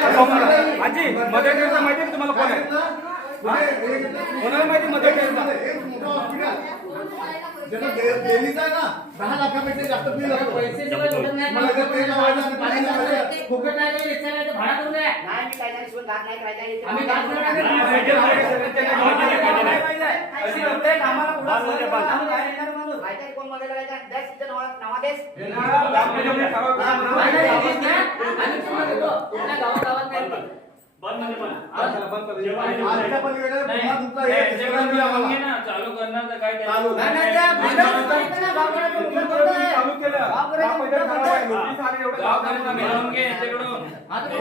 आजी mother Teresa माहिती आहे तुम्हाला कोण आहे? कोणाला माहिती मदर टेरेसा? दिल्लीचा आहे ना 10 लाखापेक्षा जास्त बिल होतं. पैसे मला जर ते लावायला आणि पाणी लावायला फुकट नाही देऊ, रिक्षा नाही देऊ, भाडा करून द्या. नाही मी काय नाही घात नाही करायचा आम्ही घात नाही अशी करते कामाला माहिती कोण मध्ये करायचा द्या सीजन नावा देस नाही, नाही, आम्ही तुम्हाला देतो. आपल्या गावागावात नाही देत. आजच्या पलीकडे पुन्हा तुमचा हे सेकंड बिल आम्हाला चालू करणार तर काय चालू. नाही, नाही, त्या भांडण चालतं ना, गावकऱ्याचं नुकसान करतोय. चालू केलं नोटीस आली एवढं गावकऱ्यांना मिळवून घे याच्याकडून. आता ते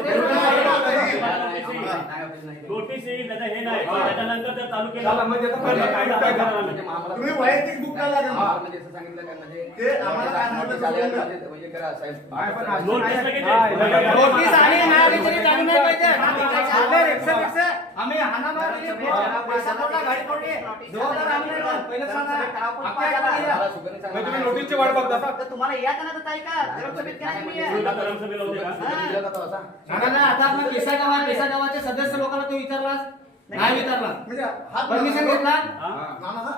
नोटीस येईल त्याचं हे नाही त्याच्यानंतर जर चालू केलं चला, म्हणजे आता पहिलं काय करायचं? तुम्ही वैयक्तिक बुक करायला लागेल. म्हणजे असं सांगितलं का म्हणजे ते आम्हाला काय नोटीस आली आहे का? म्हणजे करा साहेब. काय पण असं नोटीस नाही. लगेच हाय, येईल. नोटीस आली नाही आली तरी चालू नाही पाहिजे. आम्ही हाणामार केली, पैसा पडला, गाडी पडली. जबाबदार आम्ही नाही राहत. पहिलं सांगा. आपल्या गावाला या. मला सुगंधी म्हणजे तुम्ही सांगा. नोटीसची वाट बघता का? तर तुम्हाला यात ना तर का ग्रामसभेत काय मी तुला ग्रामसभेला होते का? सुगंधी दिला का तो असा? सांगा ना, आता आपण पेसा गावाचे सदस्य लोकांना तो विचारलास नाही विचारला म्हणजे हात परमिशन घेतला नाना हा?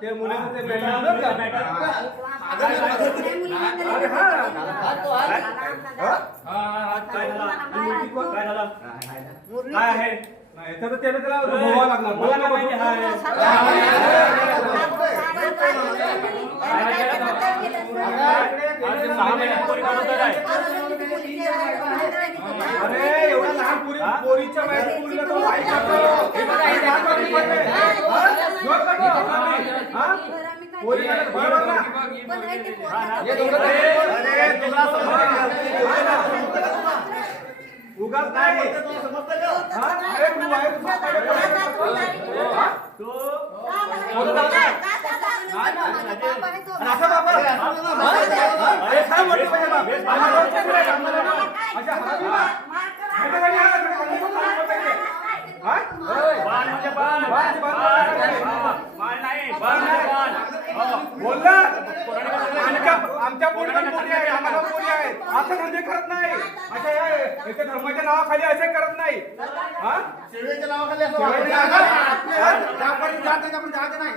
ते मुलांचं ते बॅनर बघ का? अरे हा. काय झालं? काय आहे? नाही, तर त्याला बोलावं लागणार. बोला ना माहिती सहा महिन्यात कोणी करत आहे? अरे एवढ्या लहान पोरीच्या वयात पोरीला तो वाईट करतो. हे बघा, हे दाखवा किती पडले. हा? जोर करतो. हा? पोरीला बरोबर ना? हे दोघं अरे तुला उगाच नाही. हा? अरे तू आहे, तू स्वतः करतो. हा? असं बाबा. अरे काय मोठी पाहिजे बाप. मला रोज काय करायचं आपल्याला ना? अच्छा, हरामी ना? मोठं गाडी आला, मोठं गाडी. हा? बाण म्हणजे बाण. बाण, बाण. बाण नाही, बाण म्हणजे बाण. बोल ना. आमच्या पोरी पण पोरी आहे, आम्हाला पोरी आहे. असं धंदे करत नाही. अच्छा एका धर्माच्या नावाखाली असे करत नाही. हा? सेवेच्या नावाखाली असं सेवेच्या वागायचं. नावाखाली. त्यापर्यंत जात नाही, आपण जात नाही.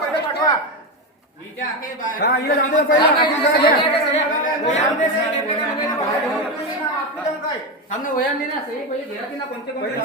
पहिले पाठवा. हा, हिला जाऊ दे पहिला. सामने वयान देना सही पहिले घेरा ना कोणते कोणते